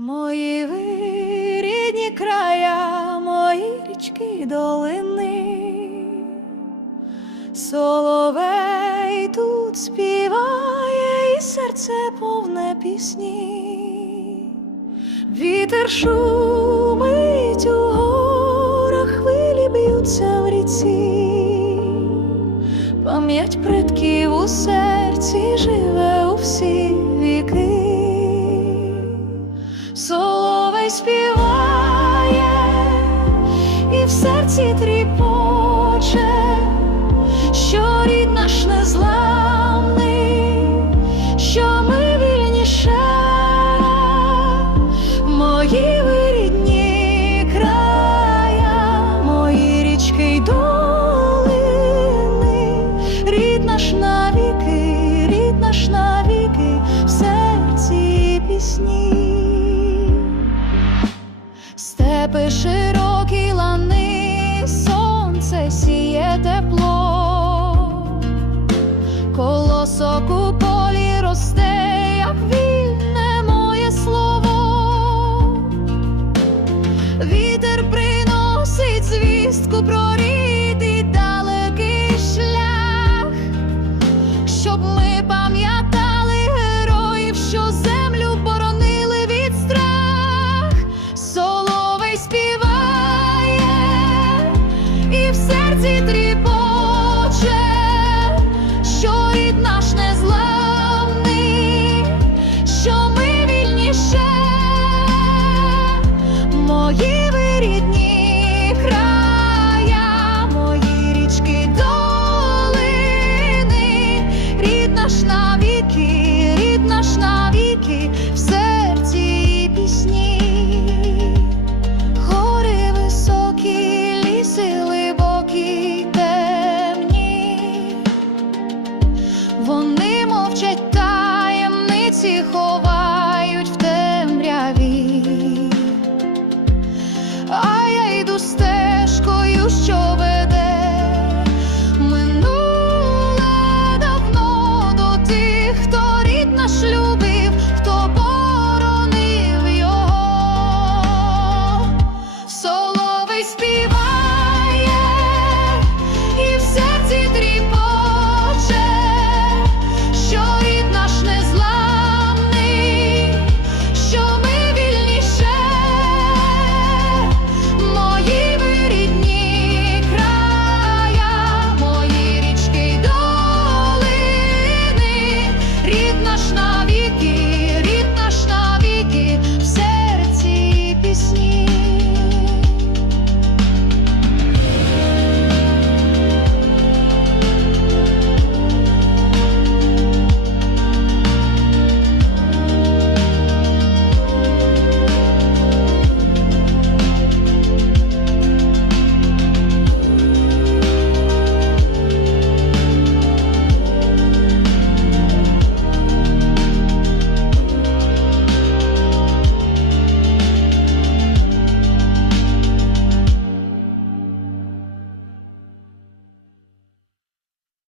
Мої ви рідні края, мої річки долини, соловей тут співає, і серце повне пісні, вітер шумить у горах, хвилі б'ються в ріці, пам'ять предків у серці живе серці тріпоче, що рід наш незламний, що ми вільніше, мої ви рідні края, мої річки й долини, рід наш навіки, рід наш навіки, в серці пісні. Степи сонце сіє тепло. серці тріпо. стежкою, що веде